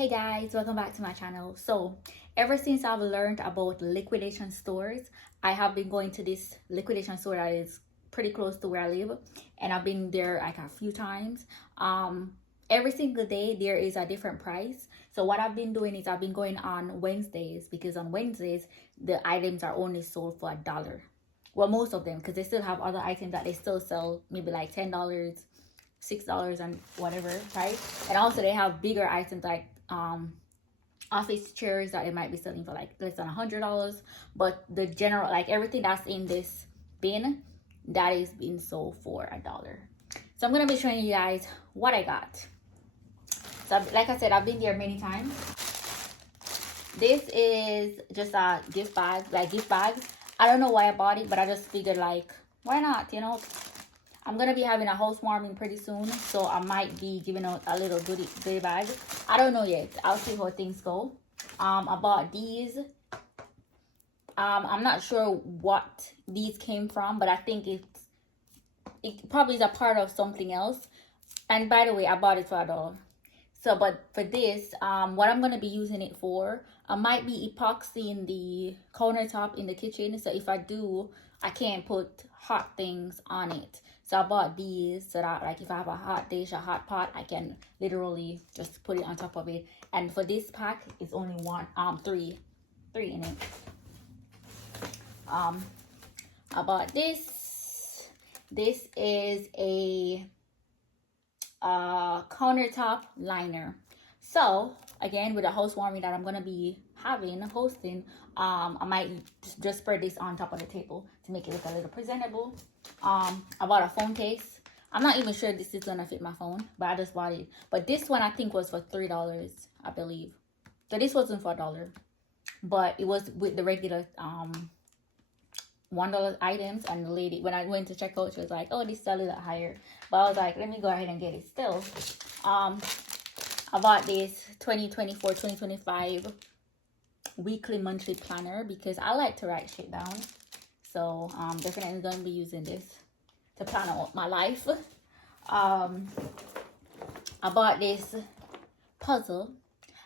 Hey guys, welcome back to my channel. So ever since I've learned about liquidation stores, I have been going to this liquidation store that is pretty close to where I live, and I've been there like a few times. Every single day there is a different price. So what I've been doing is I've been going on Wednesdays, because on Wednesdays the items are only sold for $1. Well, most of them, because they still have other items that they still sell maybe like $10, $6 and whatever, right? And also they have bigger items like office chairs that they might be selling for like less than $100, but the general, like everything that's in this bin, that is being sold for $1. So I'm gonna be showing you guys what I got. So like I said, I've been there many times. This is just a gift bag, like gift bags. I don't know why I bought it, but I just figured like, why not, you know? I'm gonna be having a housewarming pretty soon, so I might be giving out a little goodie bag. I don't know yet. I'll see how things go. I bought these. I'm not sure what these came from, but I think it probably is a part of something else. And by the way, I bought it for $1. So, but for this, what I'm gonna be using it for, I might be epoxying the countertop in the kitchen. So if I do, I can't put hot things on it. So I bought these so that like if I have a hot dish, a hot pot, I can literally just put it on top of it. And for this pack, it's only three in it. I bought this. This is a countertop liner. So again, with the housewarming that I'm gonna be hosting, I might just spread this on top of the table to make it look a little presentable. I bought a phone case. I'm not even sure this is gonna fit my phone, but I just bought it. But this one I think was for $3, I believe. So this wasn't for $1, but it was with the regular $1 items. And the lady, when I went to check out, she was like, oh, this is a little higher. But I was like, let me go ahead and get it still. I bought this 2024-2025 weekly monthly planner because I like to write shit down. So definitely gonna be using this to plan out my life. I bought this puzzle.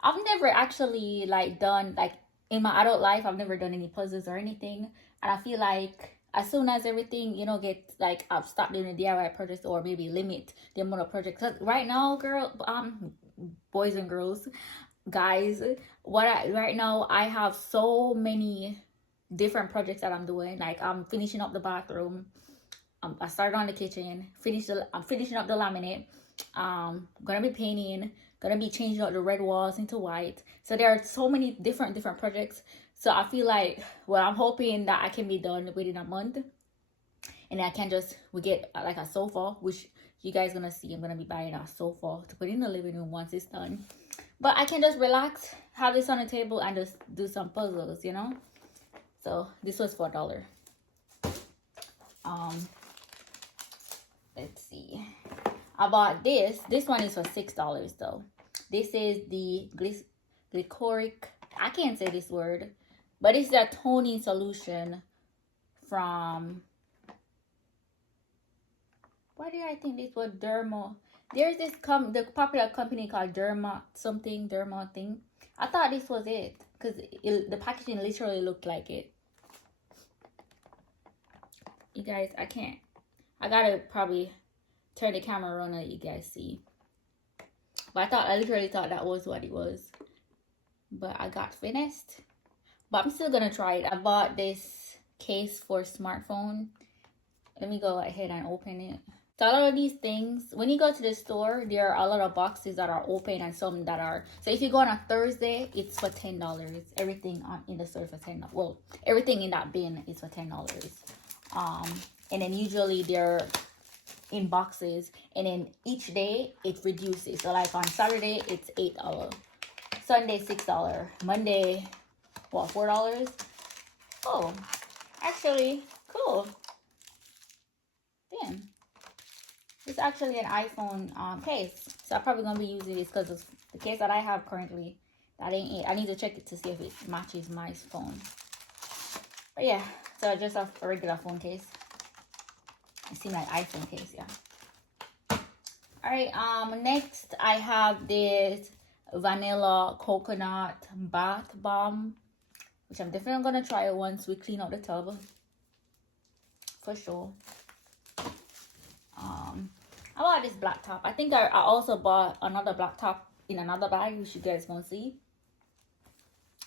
I've never actually like done, like in my adult life, I've never done any puzzles or anything. And I feel like as soon as everything, you know, gets like, I've stopped doing the DIY projects or maybe limit the amount of projects. Cause right now, boys and girls, guys, right now I have so many different projects that I'm doing. Like I'm finishing up the bathroom. I started on the kitchen. I'm finishing up the laminate. Gonna be painting. Gonna be changing out the red walls into white. So there are so many different projects. So I feel like, well, I'm hoping that I can be done within a month, and I can we get like a sofa, which you guys gonna see. I'm gonna be buying a sofa to put in the living room once it's done. But I can just relax, have this on the table, and just do some puzzles, you know. So this was for $1. Let's see. I bought this. This one is for $6 though. This is the glycolic. I can't say this word, but it's a toning solution from. Why did I think this was Derma? There's this the popular company called Derma thing. I thought this was it because the packaging literally looked like it. You guys, I gotta probably turn the camera around and let you guys see. But I literally thought that was what it was. But I got finished. But I'm still gonna try it. I bought this case for smartphone. Let me go ahead and open it. So a lot of these things, when you go to the store, there are a lot of boxes that are open and some that are. So if you go on a Thursday, it's for $10. Everything in the store is for $10. Well, everything in that bin is for $10. And then usually they're in boxes, and then each day it reduces. So like on Saturday it's $8, Sunday $6, Monday what, $4? Oh, actually cool. Damn, it's actually an iPhone case, so I'm probably gonna be using this because the case that I have currently, that ain't it. I need to check it to see if it matches my phone. But yeah, so just a regular phone case. I see my iPhone case, yeah. All right, next I have this vanilla coconut bath bomb, which I'm definitely gonna try once we clean out the tub for sure. I bought this black top. I think I also bought another black top in another bag, which you guys gonna see.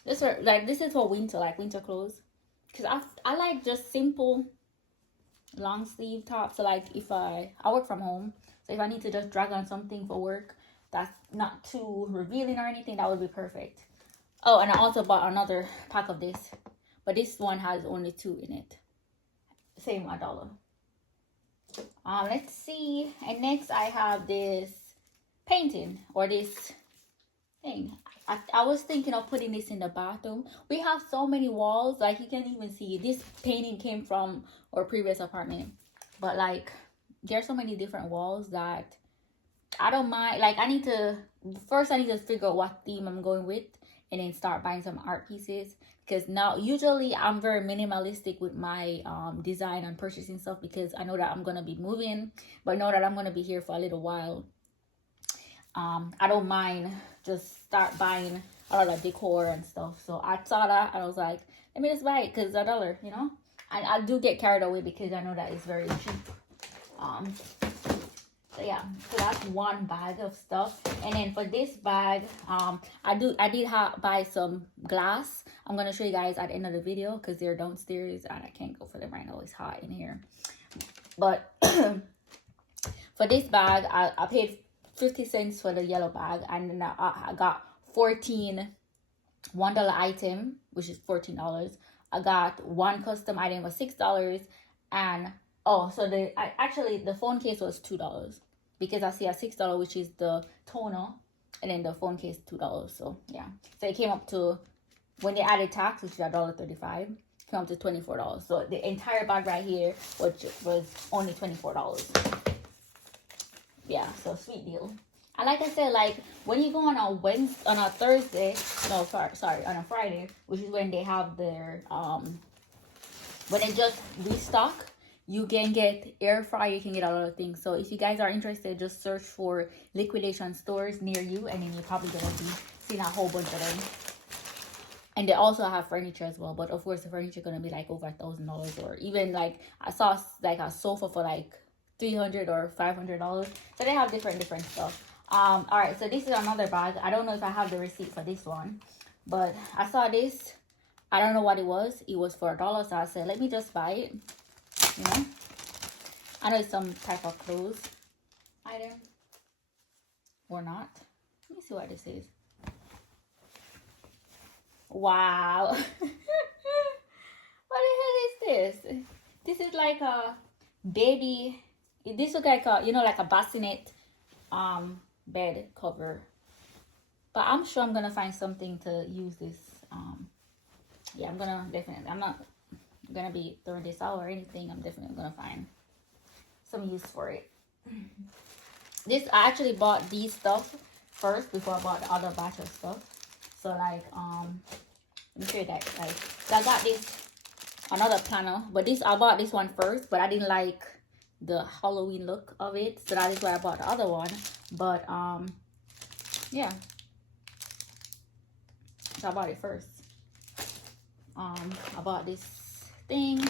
This is for winter, like winter clothes, because I like just simple long sleeve tops. So like if I work from home, so if I need to just drag on something for work that's not too revealing or anything, that would be perfect. Oh, and I also bought another pack of this, but this one has only 2 in it. Same $1. Let's see. And next I have this painting, or this thing. I was thinking of putting this in the bathroom. We have so many walls, like you can't even see. This painting came from our previous apartment, but like there's so many different walls that I don't mind. Like I need to figure out what theme I'm going with, and then start buying some art pieces. Because now usually I'm very minimalistic with my design and purchasing stuff, because I know that I'm gonna be moving, but I know that I'm gonna be here for a little while. I don't mind just start buying a lot of decor and stuff. So I saw that and I was like, let me just buy it because $1, you know. And I do get carried away because I know that it's very cheap. So yeah, so that's one bag of stuff. And then for this bag, I did buy some glass. I'm gonna show you guys at the end of the video because they're downstairs and I can't go for them right now. It's hot in here. But for this bag, I paid 50 cents for the yellow bag, and then I got 14 $1 item, which is $14. I got one custom item was $6, and so the phone case was $2, because I see a $6, which is the toner, and then the phone case $2. So yeah, so it came up to, when they added tax, which is $1.35, came up to $24. So the entire bag right here, which was only $24. Yeah, so sweet deal. And like I said, like when you go on a Thursday, no, sorry, on a Friday, which is when they have their when they just restock, you can get air fryer, you can get a lot of things. So if you guys are interested, just search for liquidation stores near you, and then you're probably gonna be seeing a whole bunch of them. And they also have furniture as well, but of course the furniture gonna be like over $1,000, or even like I saw like a sofa for like $300 or $500. So they have different stuff. All right, so this is another bag. I don't know if I have the receipt for this one, but I saw this. I don't know what it was. It was for $1, so I said, let me just buy it. You know, I know it's some type of clothes item or not. Let me see what this is. Wow. What the hell is this? This is like a baby. This looks like a, you know, like a bassinet bed cover. But I'm sure I'm gonna find something to use this. Yeah, I'm not gonna be throwing this out or anything. I'm definitely gonna find some use for it. I actually bought these stuff first before I bought the other batch of stuff. So like let me show you that. Like, so I got this another planner, but I bought this one first, but I didn't like the Halloween look of it, so that is why I bought the other one. But yeah, so I bought it first. I bought this thing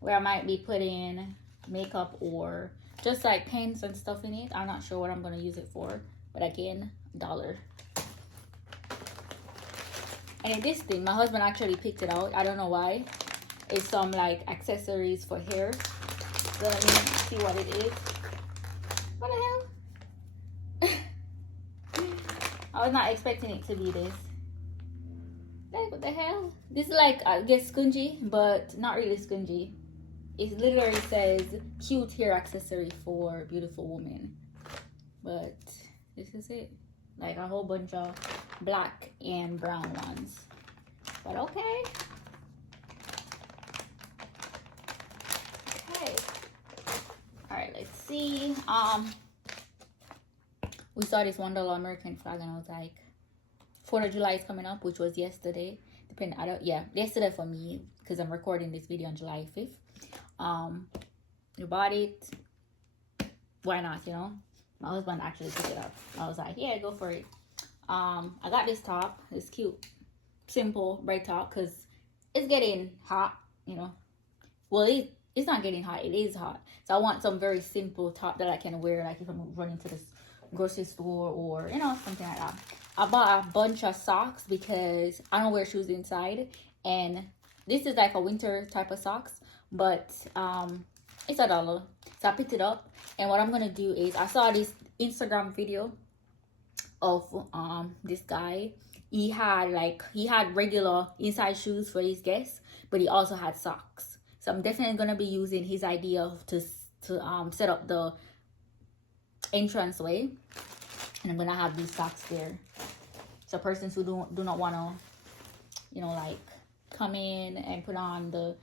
where I might be putting makeup or just like pens and stuff in it. I'm not sure what I'm gonna use it for, but again, $1. And then this thing, my husband actually picked it out. I don't know why. It's some like accessories for hair. So let me see what it is. What the hell? I was not expecting it to be this. Like, what the hell? This is like, I guess, scungy, but not really scungy. It literally says cute hair accessory for beautiful women. But this is it. Like a whole bunch of black and brown ones. But okay. Okay. Alright, let's see. We saw this $1 American flag and I was like, 4th of July is coming up, which was yesterday. Yesterday for me, because I'm recording this video on July 5th. We bought it. Why not, you know? My husband actually picked it up. I was like, yeah, go for it. I got this top. It's cute, simple bright top, because it's getting hot, you know. Well, it's not getting hot, it is hot. So I want some very simple top that I can wear, like if I'm running to this grocery store or, you know, something like that. I bought a bunch of socks because I don't wear shoes inside, and this is like a winter type of socks, but it's $1. So I picked it up, and what I'm gonna do is, I saw this Instagram video of this guy. He had regular inside shoes for his guests, but he also had socks. So I'm definitely gonna be using his idea to set up the entranceway, and I'm gonna have these socks there. So persons who do not want to, you know, like come in and put on the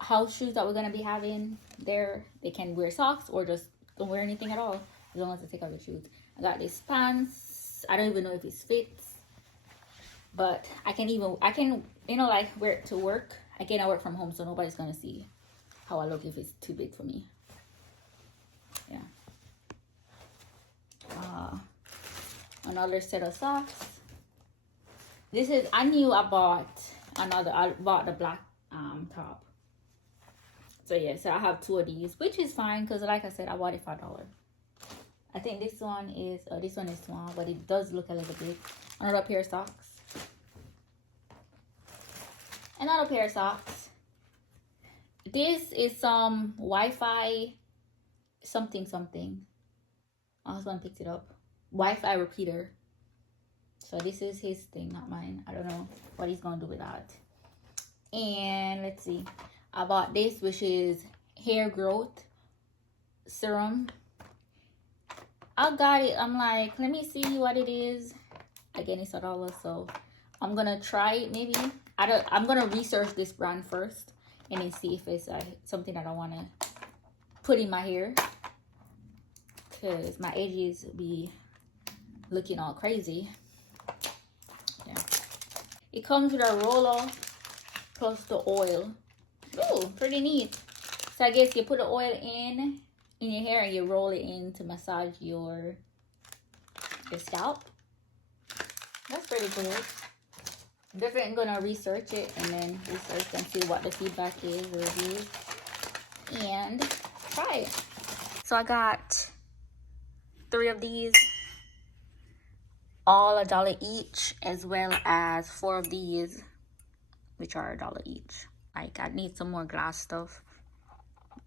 house shoes that we're gonna be having there, they can wear socks or just don't wear anything at all as long as they take off the shoes. I got these pants. I don't even know if it fits, but I can you know, like wear it to work. Again, I work from home, so nobody's gonna see how I look if it's too big for me. Yeah. Another set of socks. This is, I knew I bought the black top. So yeah, so I have 2 of these, which is fine because like I said, I bought it for $1. I think this one is small, but it does look a little big. Another pair of socks. Another pair of socks. This is some Wi-Fi something. My husband picked it up. Wi-Fi repeater. So this is his thing, not mine. I don't know what he's gonna do with that. And let's see. I bought this, which is hair growth serum. I got it. I'm like, let me see what it is. Again, it's $1, so I'm gonna try it. Maybe I'm gonna research this brand first and then see if it's something that I want to put in my hair, because my edges be looking all crazy. Yeah, it comes with a roller plus the oil. Oh, pretty neat. So I guess you put the oil in your hair and you roll it in to massage your scalp. That's pretty cool. Definitely gonna research it and then research and see what the feedback is, reviews, and try it. So I got 3 of these, all $1 each, as well as 4 of these, which are $1 each. Like, I need some more glass stuff,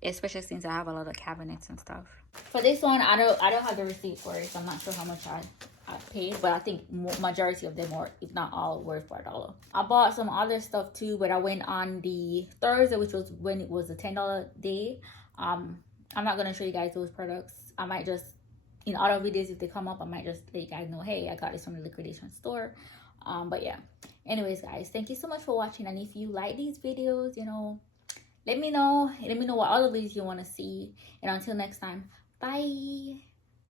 especially since I have a lot of cabinets and stuff. For this one, I don't have the receipt for it, so I'm not sure how much I paid, but I think majority of them are, if not all, worth for $1. I bought some other stuff too, but I went on the Thursday, which was when it was a $10 day. I'm not gonna show you guys those products. I might just, in other videos, if they come up, I might just let you guys know, hey, I got this from the liquidation store. But yeah, anyways guys, thank you so much for watching, and if you like these videos, you know, let me know what other videos you want to see, and until next time, bye.